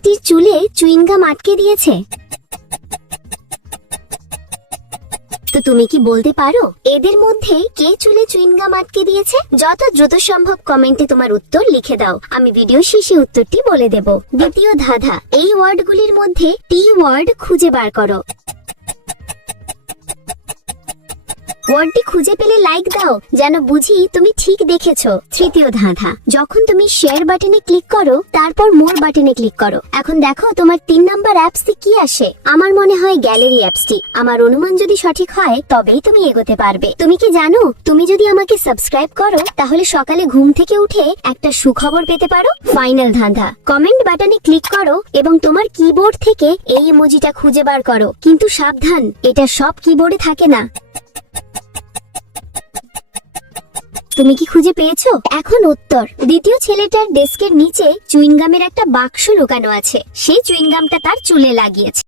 মেয়েটির চুলে চুইংগাম আটকে দিয়েছে। তো তুমি কি বলতে পারো, এদের মধ্যে কে চুলে চুইংগাম আটকে দিয়েছে? যত দ্রুত সম্ভব কমেন্টে তোমার উত্তর লিখে দাও। আমি ভিডিও শেষে উত্তরটি বলে দেব। দ্বিতীয় ধাধা, এই ওয়ার্ডগুলির মধ্যে টি ওয়ার্ড খুঁজে বার করো। ওয়ার্ডটি খুঁজে পেলে লাইক দাও, যেন বুঝি তুমি ঠিক দেখেছ। তৃতীয় ধাঁধা, যখন তুমি শেয়ার বাটনে ক্লিক করো, তারপর মোর বাটনে ক্লিক করো। এখন দেখো তোমার তিন নাম্বার অ্যাপসটি কি আসে। আমার মনে হয় গ্যালারি অ্যাপসটি আমার অনুমান যদি সঠিক হয়, তবেই তুমি এগোতে পারবে। তুমি কি জানো, তুমি যদি আমাকে সাবস্ক্রাইব করো, তাহলে সকালে ঘুম থেকে উঠে একটা সুখবর পেতে পারো? ফাইনাল ধাঁধা কমেন্ট বাটনে ক্লিক করো এবং তোমার কিবোর্ড থেকে এই ইমোজিটা খুঁজে বার করো। কিন্তু সাবধান, এটা সব কিবোর্ডে থাকে না। তুমি কি খুঁজে পেয়েছ? এখন উত্তর। দ্বিতীয় ছেলেটার ডেস্কের নিচে চুইনগামের একটা বাক্স লুকানো আছে। সেই চুইনগামটা তার চুলে লাগিয়েছে।